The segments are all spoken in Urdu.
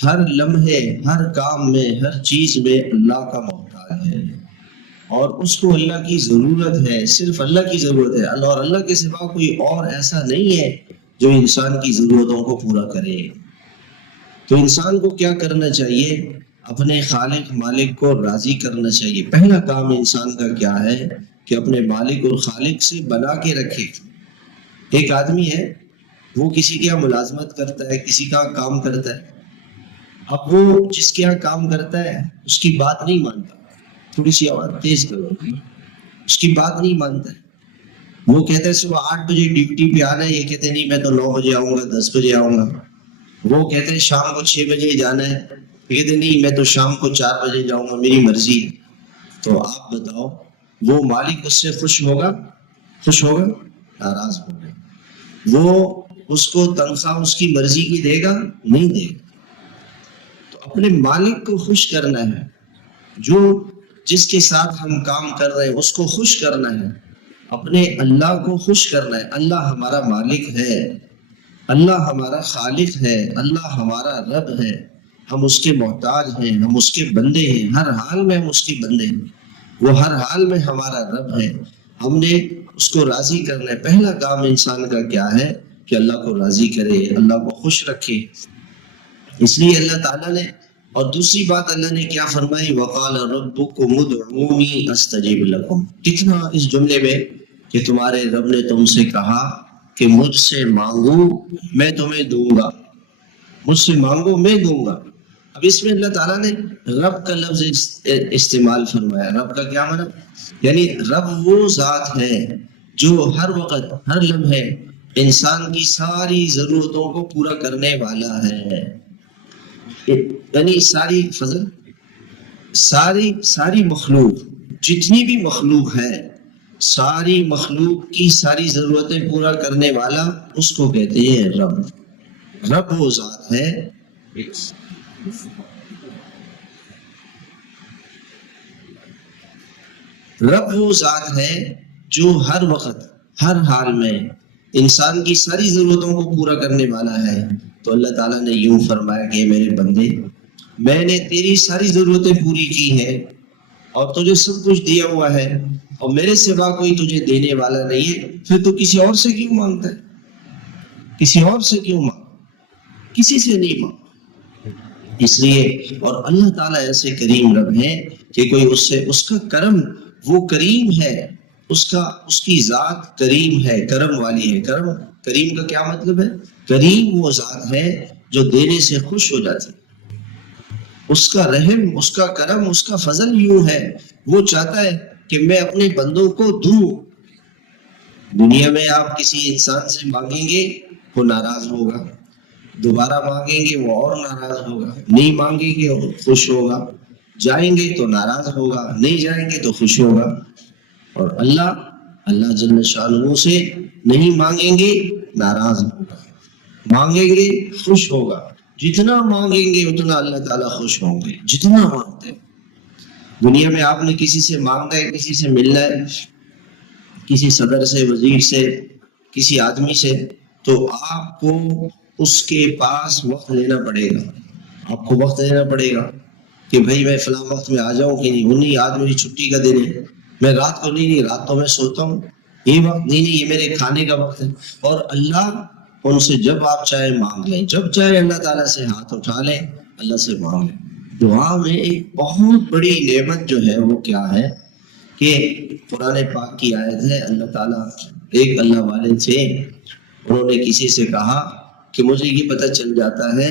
ہر لمحے، ہر کام میں، ہر چیز میں اللہ کا محتاج ہے، اور اس کو اللہ کی ضرورت ہے، صرف اللہ کی ضرورت ہے، اللہ اور اللہ کے سوا کوئی اور ایسا نہیں ہے جو انسان کی ضرورتوں کو پورا کرے۔ تو انسان کو کیا کرنا چاہیے؟ اپنے خالق مالک کو راضی کرنا چاہیے۔ پہلا کام انسان کا کیا ہے کہ اپنے مالک اور خالق سے بنا کے رکھے۔ ایک آدمی ہے، وہ کسی کے یہاں ملازمت کرتا ہے، کسی کا کام کرتا ہے، اب وہ جس کے یہاں کام کرتا ہے اس کی بات نہیں مانتا، تھوڑی سی آواز تیز کرو، اس کی بات نہیں مانتا ہے۔ وہ کہتا ہے صبح 8 بجے ڈیوٹی پہ آنا ہے، یہ کہتے ہیں نہیں میں تو 9 بجے آؤں گا، 10 بجے آؤں گا۔ وہ کہتے ہیں شام کو 6 بجے جانا ہے، یہ کہتے ہیں نہیں میں تو شام کو 4 بجے جاؤں گا، میری مرضی ہے۔ تو آپ بتاؤ وہ مالک اس سے خوش ہوگا؟ خوش ہوگا؟ ناراض ہوگا۔ وہ اس کو تنخواہ اس کی مرضی کی دے گا؟ نہیں دے گا۔ تو اپنے مالک کو خوش کرنا ہے، جو جس کے ساتھ ہم کام کر رہے ہیں اس کو خوش کرنا ہے، اپنے اللہ کو خوش کرنا ہے۔ اللہ ہمارا مالک ہے، اللہ ہمارا خالق ہے، اللہ ہمارا رب ہے، ہم اس کے محتاج ہیں، ہم اس کے بندے ہیں، ہر حال میں ہم اس کے بندے ہیں، وہ ہر حال میں ہمارا رب ہے۔ ہم نے اس کو راضی کرنا ہے۔ پہلا کام انسان کا کیا ہے کہ اللہ کو راضی کرے، اللہ کو خوش رکھے۔ اس لیے اللہ تعالیٰ نے، اور دوسری بات اللہ نے کیا فرمائی؟ وَقَالَ رَبُّكُمُ ادْعُونِي أَسْتَجِبْ لَكُمْ۔ کتنا اس جملے میں کہ تمہارے رب نے تم سے کہا کہ مجھ سے مانگو میں تمہیں دوں گا، مجھ سے مانگو میں دوں گا۔ اب اس میں اللہ تعالیٰ نے رب کا لفظ استعمال فرمایا۔ رب کا کیا مطلب؟ یعنی رب وہ ذات ہے جو ہر وقت، ہر لمحے انسان کی ساری ضرورتوں کو پورا کرنے والا ہے۔ یعنی ساری فضل، ساری مخلوق، جتنی بھی مخلوق ہے، ساری مخلوق کی ساری ضرورتیں پورا کرنے والا اس کو کہتے ہیں رب۔ رب وہ ذات ہے، رب وہ ذات ہے جو ہر وقت، ہر حال میں انسان کی ساری ضرورتوں کو پورا کرنے والا ہے۔ تو اللہ تعالیٰ نے یوں فرمایا کہ میرے بندے، میں نے تیری ساری ضرورتیں پوری کی ہیں اور تجھے سب کچھ دیا ہوا ہے، اور میرے سوا کوئی تجھے دینے والا نہیں ہے، پھر تو کسی اور سے کیوں مانگتا ہے؟ کسی اور سے کیوں مانگ؟ کسی سے نہیں مانگ۔ اس لیے، اور اللہ تعالیٰ ایسے کریم رب ہے کہ کوئی اس سے، اس کا کرم، وہ کریم ہے، اس کی ذات کریم ہے، کرم والی ہے۔ کریم کا کیا مطلب ہے؟ کریم وہ ذات ہے جو دینے سے خوش ہو جاتی ہے۔ اس کا رحم، اس کا کرم، اس کا فضل یوں ہے، وہ چاہتا ہے کہ میں اپنے بندوں کو دوں۔ دنیا میں آپ کسی انسان سے مانگیں گے وہ ناراض ہوگا، دوبارہ مانگیں گے وہ اور ناراض ہوگا، نہیں مانگیں گے وہ خوش ہوگا، جائیں گے تو ناراض ہوگا، نہیں جائیں گے تو خوش ہوگا۔ اور اللہ جل شانہ سے نہیں مانگیں گے ناراض ہوگا، مانگیں گے خوش ہوگا۔ جتنا مانگیں گے اتنا اللہ تعالیٰ خوش ہوں گے، جتنا مانگتے ہیں۔ دنیا میں آپ نے کسی سے مانگنا ہے، کسی سے ملنا ہے، کسی صدر سے، وزیر سے، کسی آدمی سے، تو آپ کو اس کے پاس وقت لینا پڑے گا، آپ کو وقت لینا پڑے گا کہ بھائی میں فلاں وقت میں آ جاؤں کہ نہیں، نہیں آج میری چھٹی کا دن ہے، میں رات کو نہیں، رات کو میں سوتا ہوں، یہ وقت نہیں، یہ میرے کھانے کا وقت ہے۔ اور اللہ ان سے جب آپ چاہے مانگ لیں، جب چاہے اللہ تعالیٰ سے ہاتھ اٹھا لیں، اللہ سے مانگ لیں۔ دعا میں ایک بہت بڑی نعمت جو ہے وہ کیا ہے کہ قرآن پاک کی آیت ہے، اللہ تعالیٰ، ایک اللہ والے تھے، انہوں نے کسی سے کہا کہ مجھے یہ پتہ چل جاتا ہے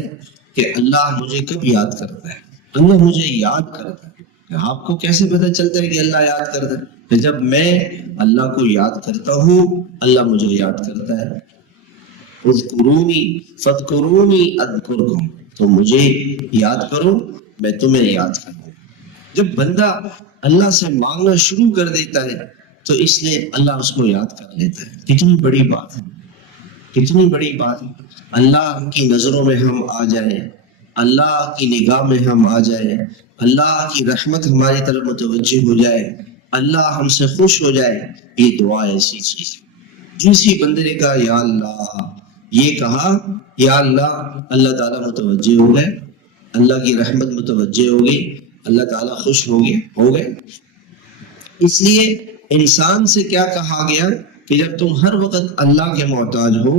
کہ اللہ مجھے کب یاد کرتا ہے، اللہ مجھے یاد کرتا ہے۔ آپ کو کیسے پتہ چلتا ہے کہ اللہ یاد کرتا ہے؟ کہ جب میں اللہ کو یاد کرتا ہوں اللہ مجھے یاد کرتا ہے۔ اذکرونی فاذکرونی اذکرکم، تو مجھے یاد کرو میں تمہیں یاد کروں۔ جب بندہ اللہ سے مانگنا شروع کر دیتا ہے تو اس لیے اللہ اس کو یاد کر لیتا ہے۔ کتنی بڑی بات ہے، کتنی بڑی بات ہے۔ اللہ کی نظروں میں ہم آ جائیں، اللہ کی نگاہ میں ہم آ جائیں، اللہ کی رحمت ہماری طرف متوجہ ہو جائے، اللہ ہم سے خوش ہو جائے، یہ دعا ایسی چیز ہے۔ جسی بندے نے کہا یا اللہ، یہ کہا یا اللہ، اللہ تعالیٰ متوجہ ہو گئے، اللہ کی رحمت متوجہ ہوگی، اللہ تعالیٰ خوش ہو گئے۔ اس لیے انسان سے کیا کہا گیا کہ جب تم ہر وقت اللہ کے محتاج ہو،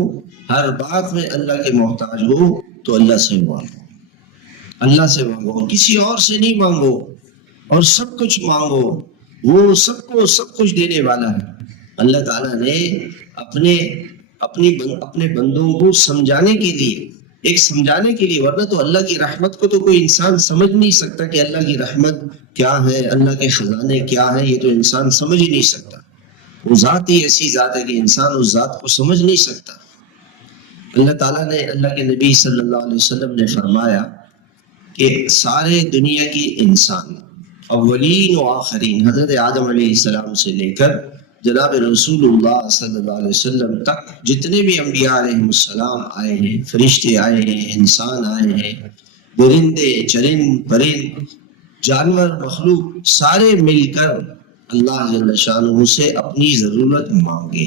ہر بات میں اللہ کے محتاج ہو، تو اللہ سے مانگو، اللہ سے مانگو، کسی اور سے نہیں مانگو، اور سب کچھ مانگو، وہ سب کو سب کچھ دینے والا ہے۔ اللہ تعالیٰ نے اپنے بندوں کو سمجھانے کے لیے، ورنہ تو اللہ کی رحمت کو تو کوئی انسان سمجھ نہیں سکتا کہ اللہ کی رحمت کیا ہے، اللہ کے خزانے کیا ہے، یہ تو انسان سمجھ ہی نہیں سکتا۔ وہ ذات ہی ایسی ذات ہے کہ انسان اس ذات کو سمجھ نہیں سکتا۔ اللہ تعالیٰ نے، اللہ کے نبی صلی اللہ علیہ وسلم نے فرمایا کہ سارے دنیا کے انسان، اولین و آخرین، حضرت آدم علیہ السلام سے لے کر جناب رسول اللہ صلی اللہ علیہ وسلم تک جتنے بھی انبیاء علیہ السلام آئے ہیں، فرشتے آئے ہیں، انسان آئے ہیں، درندے، چرند، پرند، جانور، مخلوق، سارے مل کر اللہ جل شانہ سے اپنی ضرورت مانگے،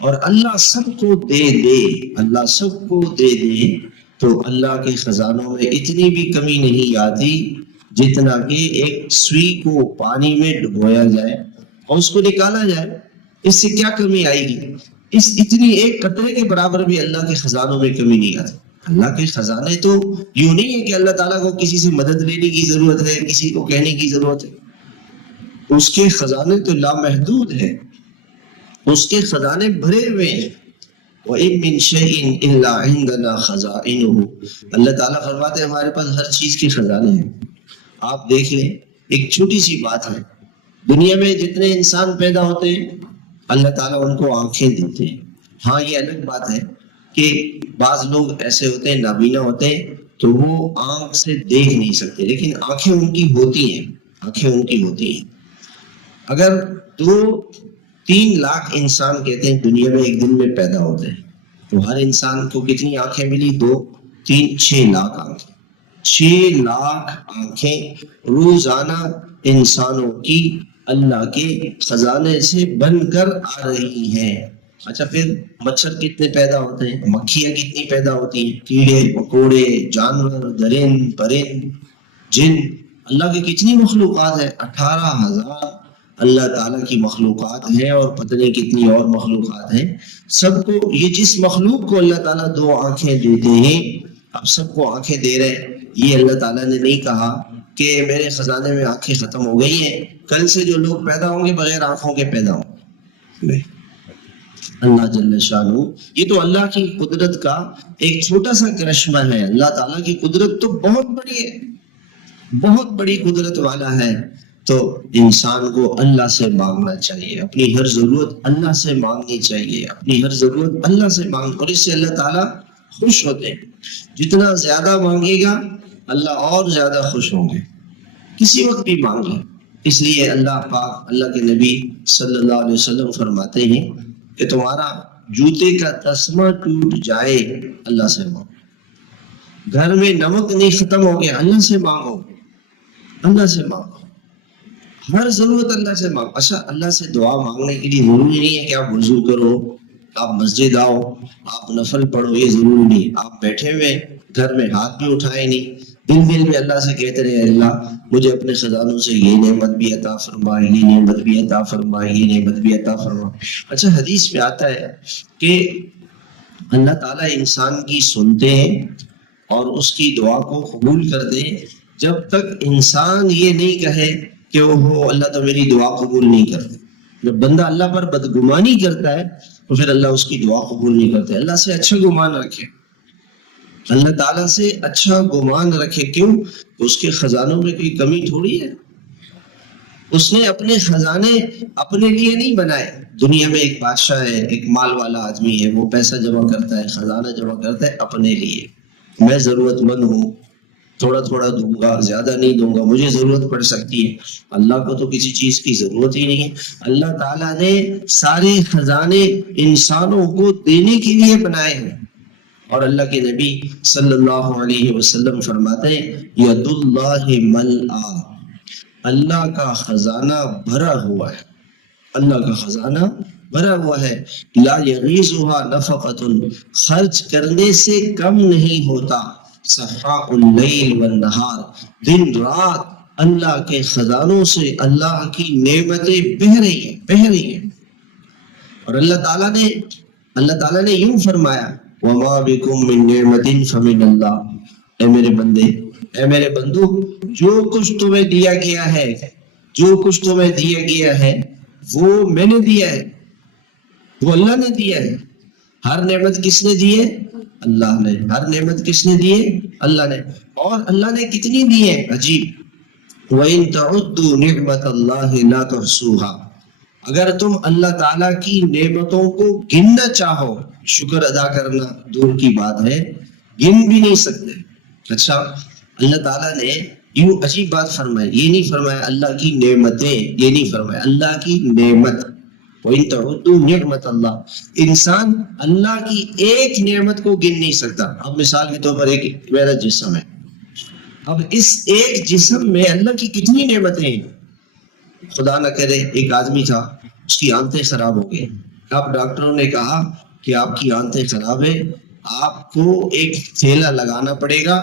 اور اللہ سب کو دے دے، اللہ سب کو دے دے، تو اللہ کے خزانوں میں اتنی بھی کمی نہیں آتی جتنا کہ ایک سوئی کو پانی میں ڈبویا جائے اور اس کو نکالا جائے، اس سے کیا کمی آئے گی؟ اس اتنی ایک قطرے کے برابر بھی اللہ کے خزانوں میں کمی نہیں آتی۔ اللہ کے خزانے تو یوں نہیں ہے کہ اللہ تعالیٰ کو کسی سے مدد لینے کی ضرورت ہے، کسی کو کہنے کی ضرورت ہے، اس کے خزانے تو لامحدود ہے، اس کے خزانے بھرے ہوئے ہیں۔ وَإِن مِّن شَيْءٍ إِلَّا عِندَنَا خَزَائِنُهُ، اللہ تعالیٰ فرماتے ہیں ہمارے پاس ہر چیز کے خزانے ہیں۔ آپ دیکھ لیں، ایک چھوٹی سی بات ہے، دنیا میں جتنے انسان پیدا ہوتے ہیں اللہ تعالیٰ ان کو آنکھیں دیتے ہیں۔ ہاں یہ الگ بات ہے کہ بعض لوگ ایسے ہوتے ہیں، نابینا ہوتے ہیں، تو وہ آنکھ سے دیکھ نہیں سکتے، لیکن آنکھیں ان کی ہوتی ہیں، آنکھیں ان کی ہوتی ہیں۔ اگر 2-3 لاکھ انسان کہتے ہیں دنیا میں ایک دن میں پیدا ہوتے ہیں، تو ہر انسان کو کتنی آنکھیں ملی؟ 2-3-6 لاکھ آنکھیں، 6 لاکھ آنکھیں روزانہ انسانوں کی اللہ کے خزانے سے بن کر آ رہی ہیں۔ اچھا پھر مچھر کتنے پیدا ہوتے ہیں، مکھیاں کتنی پیدا ہوتی ہیں، کیڑے مکوڑے، جانور، درند، پرند، جن، اللہ کی کتنی مخلوقات ہیں، 18,000 اللہ تعالیٰ کی مخلوقات ہیں، اور پتہ نہیں کتنی اور مخلوقات ہیں۔ سب کو، یہ جس مخلوق کو اللہ تعالیٰ 2 آنکھیں دیتے ہیں، اب سب کو آنکھیں دے رہے ہیں۔ یہ اللہ تعالیٰ نے نہیں کہا کہ میرے خزانے میں آنکھیں ختم ہو گئی ہیں، کل سے جو لوگ پیدا ہوں گے بغیر آنکھوں کے پیدا ہوں گے۔ اللہ جل شانہ، یہ تو اللہ کی قدرت کا ایک چھوٹا سا کرشمہ ہے۔ اللہ تعالیٰ کی قدرت تو بہت بڑی ہے، بہت بڑی قدرت والا ہے۔ تو انسان کو اللہ سے مانگنا چاہیے، اپنی ہر ضرورت اللہ سے مانگنی چاہیے، اپنی ہر ضرورت اللہ سے مانگ، اور اس سے اللہ تعالیٰ خوش ہوتے ہیں۔ جتنا زیادہ مانگے گا اللہ اور زیادہ خوش ہوں گے، کسی وقت بھی مانگے۔ اس لیے اللہ پاک، اللہ کے نبی صلی اللہ علیہ وسلم فرماتے ہیں کہ تمہارا جوتے کا تسمہ ٹوٹ جائے اللہ سے مانگو، گھر میں نمک نہیں ختم ہو گیا اللہ سے مانگو، اللہ سے مانگو، ہر ضرورت اللہ سے مانگو۔ اچھا اللہ سے دعا مانگنے کے لیے ضروری نہیں ہے کہ آپ وضو کرو، آپ مسجد آؤ، آپ نفل پڑھو، یہ ضروری نہیں۔ آپ بیٹھے ہوئے گھر میں ہاتھ بھی اٹھائے نہیں، دل میں اللہ سے کہتے رہے اللہ مجھے اپنے خزانوں سے یہ نعمت بھی عطا فرما، یہ نعمت بھی عطا فرما، یہ نعمت بھی عطا فرما۔ اچھا حدیث میں آتا ہے کہ اللہ تعالیٰ انسان کی سنتے ہیں اور اس کی دعا کو قبول کرتے ہیں جب تک انسان یہ نہیں کہے کہ وہ اللہ تو میری دعا قبول نہیں کرتے۔ جب بندہ اللہ پر بدگمانی کرتا ہے تو پھر اللہ اس کی دعا قبول نہیں کرتے۔ اللہ سے اچھا گمان رکھے، اللہ تعالیٰ سے اچھا گمان رکھے۔ کیوں؟ اس کے خزانوں میں کوئی کمی تھوڑی ہے، اس نے اپنے خزانے اپنے لیے نہیں بنائے۔ دنیا میں ایک بادشاہ ہے، ایک مال والا آدمی ہے، وہ پیسہ جمع کرتا ہے، خزانہ جمع کرتا ہے اپنے لیے۔ میں ضرورت مند ہوں، تھوڑا تھوڑا دوں گا، زیادہ نہیں دوں گا، مجھے ضرورت پڑ سکتی ہے۔ اللہ کو تو کسی چیز کی ضرورت ہی نہیں ہے۔ اللہ تعالیٰ نے سارے خزانے انسانوں کو دینے کے لیے بنائے ہیں، اور اللہ کے نبی صلی اللہ علیہ وسلم فرماتے ہیں ید اللہ ملآ، اللہ کا خزانہ بھرا ہوا ہے، اللہ کا خزانہ بھرا ہوا ہے۔ لا یغیضها نفقۃ، خرچ کرنے سے کم نہیں ہوتا۔ سحاء اللیل والنہار، دن رات اللہ کے خزانوں سے اللہ کی نعمتیں بہہ رہی ہیں. اور اللہ تعالیٰ نے یوں فرمایا وَمَا بِكُم مِّن نِّعْمَةٍ فَمِنَ اللَّهِ، اے میرے بندے، اے میرے بندو، جو کچھ تمہیں دیا گیا ہے وہ میں نے دیا ہے، وہ اللہ نے دیا ہے. ہر نعمت کس نے دی ہے؟ اللہ نے. ہر نعمت کس نے دی ہے؟ اللہ نے. اور اللہ نے کتنی دی ہے؟ عجیب. وَإِن تَعُدُّوا نِعْمَةَ اللَّهِ لَا تُحْصُوهَا، اگر تم اللہ تعالیٰ کی نعمتوں کو گننا چاہو، شکر ادا کرنا دور کی بات ہے، گن بھی نہیں سکتے. اچھا، اللہ تعالیٰ نے یوں عجیب بات فرمائی، یہ نہیں فرمایا اللہ کی نعمتیں، یہ نہیں فرمایا اللہ کی نعمت. وَإِن تَعُدُّوا نِعْمَةَ اللَّهِ، انسان اللہ کی ایک نعمت کو گن نہیں سکتا. اب مثال کے طور پر ایک میرا جسم ہے، اب اس ایک جسم میں اللہ کی کتنی نعمتیں ہیں. خدا نہ کرے ایک آدمی تھا، اس کی آنتیں خراب ہو گئی. اب ڈاکٹروں نے کہا کہ آپ کی آنتیں خراب ہے، آپ کو ایک تھیلا لگانا پڑے گا،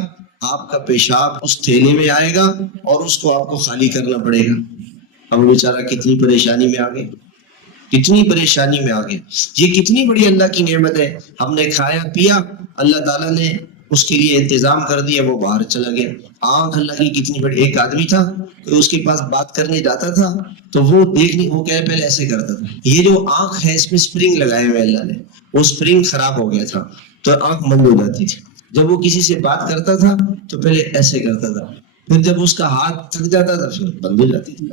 آپ کا پیشاب اس تھیلے میں آئے گا اور اس کو آپ کو خالی کرنا پڑے گا. اب بیچارہ کتنی پریشانی میں آ گئے، کتنی پریشانی میں آ گئے. یہ کتنی بڑی اللہ کی نعمت ہے. ہم نے کھایا پیا، اللہ تعالیٰ نے اس کے لیے انتظام کر دیا، وہ باہر چلا گیا. آنکھ اللہ کی کتنی بڑی. ایک آدمی تھا کہ اس کے پاس بات کرنے جاتا تھا تو وہ پہلے ایسے کرتا تھا. یہ جو آنکھ ہے اس میں اسپرنگ لگائے ہوئے اللہ نے، وہ اسپرنگ خراب ہو گیا تھا تو آنکھ بند ہو جاتی تھی. جب وہ کسی سے بات کرتا تھا تو پہلے ایسے کرتا تھا، پھر جب اس کا ہاتھ تھک جاتا تھا پھر بند ہو جاتی تھی.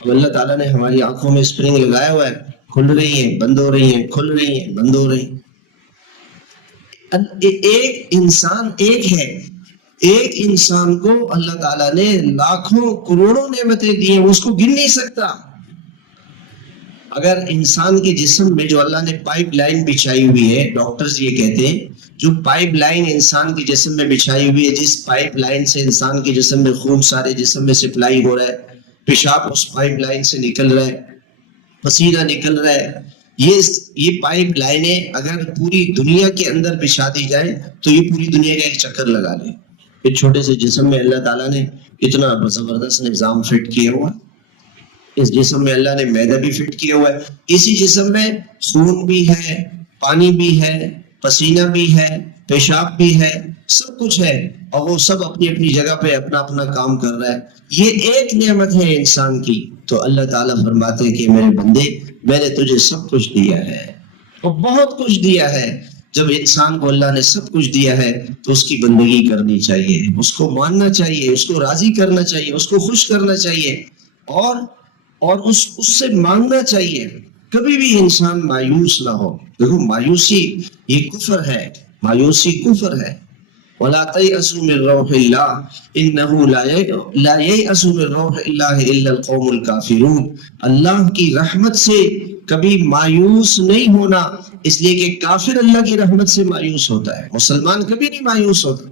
اب اللہ تعالیٰ نے ہماری آنکھوں میں اسپرنگ لگایا ہوا ہے، کھل رہی ہیں، بند ہو رہی ہیں، کھل رہی ہیں، بند ہو رہی ہیں. ایک انسان ایک ہے، ایک انسان کو اللہ تعالیٰ نے لاکھوں کروڑوں نعمتیں دی ہیں، وہ اس کو گن نہیں سکتا. اگر انسان کے جسم میں جو اللہ نے پائپ لائن بچھائی ہوئی ہے، ڈاکٹرز یہ کہتے ہیں جو پائپ لائن انسان کے جسم میں بچھائی ہوئی ہے، جس پائپ لائن سے انسان کے جسم میں خون سارے جسم میں سپلائی ہو رہا ہے، پیشاب اس پائپ لائن سے نکل رہا ہے، پسینہ نکل رہا ہے، یہ پائپ لائنیں اگر پوری دنیا کے اندر بچھا دی جائیں تو یہ پوری دنیا کا ایک چکر لگا لیں. ایک چھوٹے سے جسم میں اللہ تعالیٰ نے اتنا زبردست نظام فٹ کیا ہوا. اس جسم میں اللہ نے معدہ بھی فٹ کیا ہوا ہے. اسی جسم میں خون بھی ہے، پانی بھی ہے، پسینہ بھی ہے، پیشاب بھی ہے، سب کچھ ہے، اور وہ سب اپنی اپنی جگہ پہ اپنا اپنا کام کر رہا ہے. یہ ایک نعمت ہے انسان کی. تو اللہ تعالیٰ فرماتے ہیں کہ میرے بندے، میں نے تجھے سب کچھ دیا ہے، اور بہت کچھ دیا ہے. جب انسان کو اللہ نے سب کچھ دیا ہے تو اس کی بندگی کرنی چاہیے، اس کو ماننا چاہیے، اس کو راضی کرنا چاہیے، اس کو خوش کرنا چاہیے، اور اس سے مانگنا چاہیے. کبھی بھی انسان مایوس نہ ہو. دیکھو مایوسی یہ کفر ہے، مایوسی کفر ہے. وَلَا تَيْأَسُوا مِن رَوْحِ اللَّهِ إِنَّهُ لَا يَيْأَسُ مِن رَوْحِ اللَّهِ إِلَّا الْقَوْمُ الْكَافِرُونَ. اللہ کی رحمت سے کبھی مایوس نہیں ہونا، اس لیے کہ کافر اللہ کی رحمت سے مایوس ہوتا ہے. مسلمان کبھی نہیں مایوس ہوتا،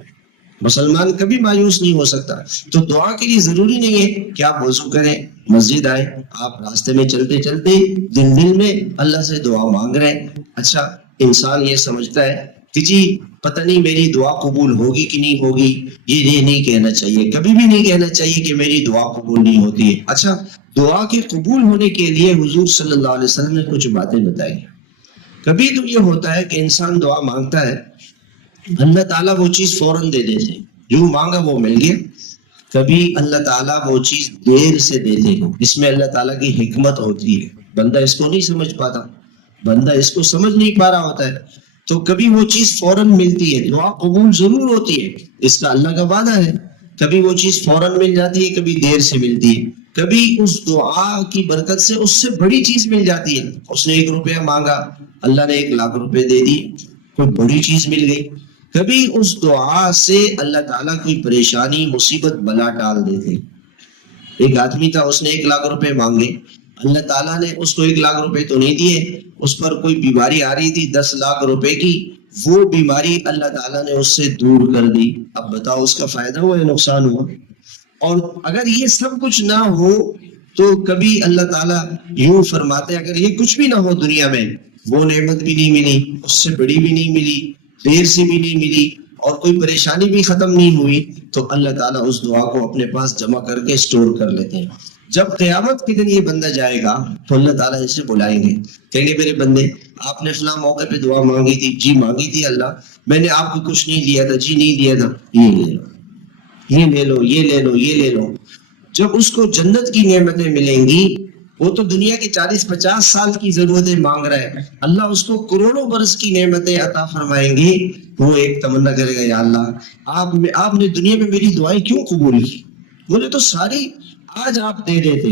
مسلمان کبھی مایوس نہیں ہو سکتا. تو دعا کے لیے ضروری نہیں ہے کہ آپ وضو کریں، مسجد آئے، آپ راستے میں چلتے چلتے دل میں اللہ سے دعا مانگ رہے ہیں. اچھا، انسان یہ سمجھتا ہے کہ جی پتہ نہیں میری دعا قبول ہوگی کہ نہیں ہوگی. یہ نہیں کہنا چاہیے، کبھی بھی نہیں کہنا چاہیے کہ میری دعا قبول نہیں ہوتی ہے. اچھا، دعا کے قبول ہونے کے لیے حضور صلی اللہ علیہ وسلم نے کچھ باتیں بتائی. کبھی تو یہ ہوتا ہے کہ انسان دعا مانگتا ہے، اللہ تعالیٰ وہ چیز فوراً دے دیتے ہیں، جو مانگا وہ مل گیا. کبھی اللہ تعالیٰ وہ چیز دیر سے دیتے ہیں، اس میں اللہ تعالیٰ کی حکمت ہوتی ہے. بندہ اس کو نہیں سمجھ پاتا، بندہ اس کو سمجھ نہیں پا رہا ہوتا ہے. تو کبھی وہ چیز فوراً ملتی ہے، دعا قبول ضرور ہوتی ہے، اس کا اللہ کا وعدہ ہے. کبھی وہ چیز فوراً مل جاتی ہے، کبھی دیر سے ملتی ہے. کبھی اس دعا کی برکت سے اس سے بڑی چیز مل جاتی ہے. اس نے 1 روپیہ مانگا، اللہ نے 1 لاکھ روپے دے دی، کوئی بڑی چیز مل گئی. کبھی اس دعا سے اللہ تعالیٰ کوئی پریشانی، مصیبت، بلا ٹال دیتے. ایک آدمی تھا، اس نے 1 لاکھ روپے مانگے، اللہ تعالیٰ نے اس کو 1 لاکھ روپے تو نہیں دیے، اس پر کوئی بیماری آ رہی تھی 10 لاکھ روپے کی، وہ بیماری اللہ تعالیٰ نے اس سے دور کر دی. اب بتاؤ اس کا فائدہ ہوا یا نقصان ہوا؟ اور اگر یہ سب کچھ نہ ہو تو کبھی اللہ تعالیٰ یوں فرماتے اگر یہ کچھ بھی نہ ہو دنیا میں، وہ نعمت بھی نہیں ملی، اس سے بڑی بھی نہیں ملی، دیر سے بھی نہیں ملی، اور کوئی پریشانی بھی ختم نہیں ہوئی تو اللہ تعالیٰ اس دعا کو اپنے پاس جمع کر کے اسٹور کر لیتے ہیں. جب قیامت کے دن یہ بندہ جائے گا تو اللہ تعالیٰ اسے بلائیں گے, کہیں گے میرے بندے آپ نے فلاں موقع پہ دعا مانگی تھی, جی مانگی تھی اللہ, میں نے آپ کو کچھ نہیں دیا تھا, جی نہیں دیا تھا, یہ لے لو, یہ لے لو, یہ لے لو, یہ لے لو. جب اس کو جنت کی نعمتیں ملیں گی, وہ تو دنیا کے 40-50 سال کی ضرورتیں مانگ رہا ہے, اللہ اس کو کروڑوں برس کی نعمتیں عطا فرمائیں گی. وہ ایک تمنا کرے گا, یا اللہ آپ نے دنیا میں میری دعائیں کیوں قبول کی, مجھے تو ساری آج آپ دے دیتے,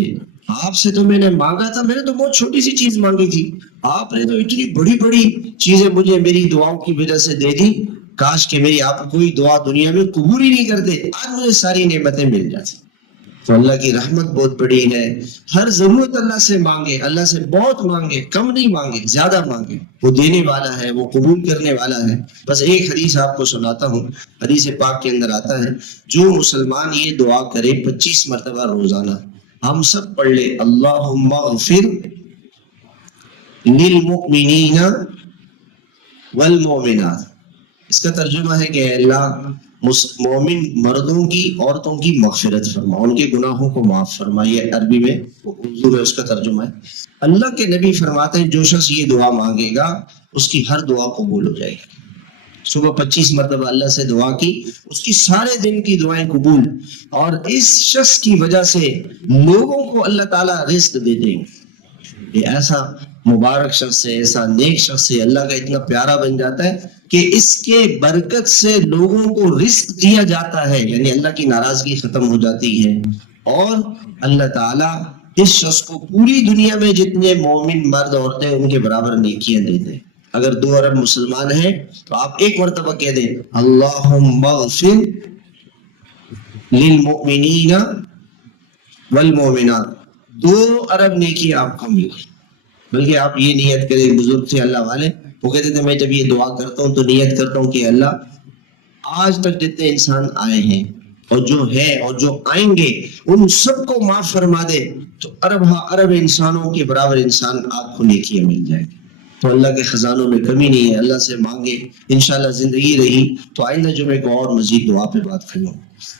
آپ سے تو میں نے مانگا تھا, میں نے تو بہت چھوٹی سی چیز مانگی تھی, آپ نے تو اتنی بڑی بڑی چیزیں مجھے میری دعاؤں کی وجہ سے دے دی, کاش کہ میری آپ کوئی دعا دنیا میں قبول ہی نہیں کرتے, آج مجھے ساری نعمتیں مل جاتی. تو اللہ کی رحمت بہت بڑی ہے. ہر ضرورت اللہ سے مانگے, اللہ سے بہت مانگے, کم نہیں مانگے, زیادہ مانگے, وہ دینے والا ہے, وہ قبول کرنے والا ہے. بس ایک حدیث آپ کو سناتا ہوں, حدیث پاک کے اندر آتا ہے جو مسلمان یہ دعا کرے 25 مرتبہ روزانہ, ہم سب پڑھ لے اللہم اغفر للمؤمنین والمؤمنات. اس کا ترجمہ ہے کہ اللہ مومن مردوں کی عورتوں کی مغفرت فرما, ان کے گناہوں کو معاف فرما. یہ عربی میں, اردو میں اس کا ترجمہ ہے. اللہ کے نبی فرماتے ہیں جو شخص یہ دعا مانگے گا اس کی ہر دعا قبول ہو جائے گی. صبح 25 مرتبہ اللہ سے دعا کی, اس کی سارے دن کی دعائیں قبول, اور اس شخص کی وجہ سے لوگوں کو اللہ تعالیٰ رزق دیتے ہیں. یہ ایسا مبارک شخص ہے, ایسا نیک شخص ہے, اللہ کا اتنا پیارا بن جاتا ہے کہ اس کے برکت سے لوگوں کو رزق دیا جاتا ہے, یعنی اللہ کی ناراضگی ختم ہو جاتی ہے. اور اللہ تعالیٰ اس شخص کو پوری دنیا میں جتنے مومن مرد عورتیں ان کے برابر نیکیاں دیتے ہیں. اگر 2 ارب مسلمان ہیں تو آپ ایک مرتبہ کہہ دیں اللہم اغفر للمؤمنین والمؤمنات, 2 ارب نیکی آپ کو ملی. بلکہ آپ یہ نیت کریں, بزرگ تھے اللہ والے, وہ کہتے تھے میں جب یہ دعا کرتا ہوں تو نیت کرتا ہوں کہ اللہ آج تک جتنے انسان آئے ہیں اور جو ہے اور جو آئیں گے ان سب کو معاف فرما دے, تو ارب انسانوں کے برابر انسان آپ کو نیکیاں مل جائیں گے. تو اللہ کے خزانوں میں کمی نہیں ہے, اللہ سے مانگے. انشاءاللہ زندگی رہی تو آئندہ جمعے کو اور مزید دعا پہ بات کروں.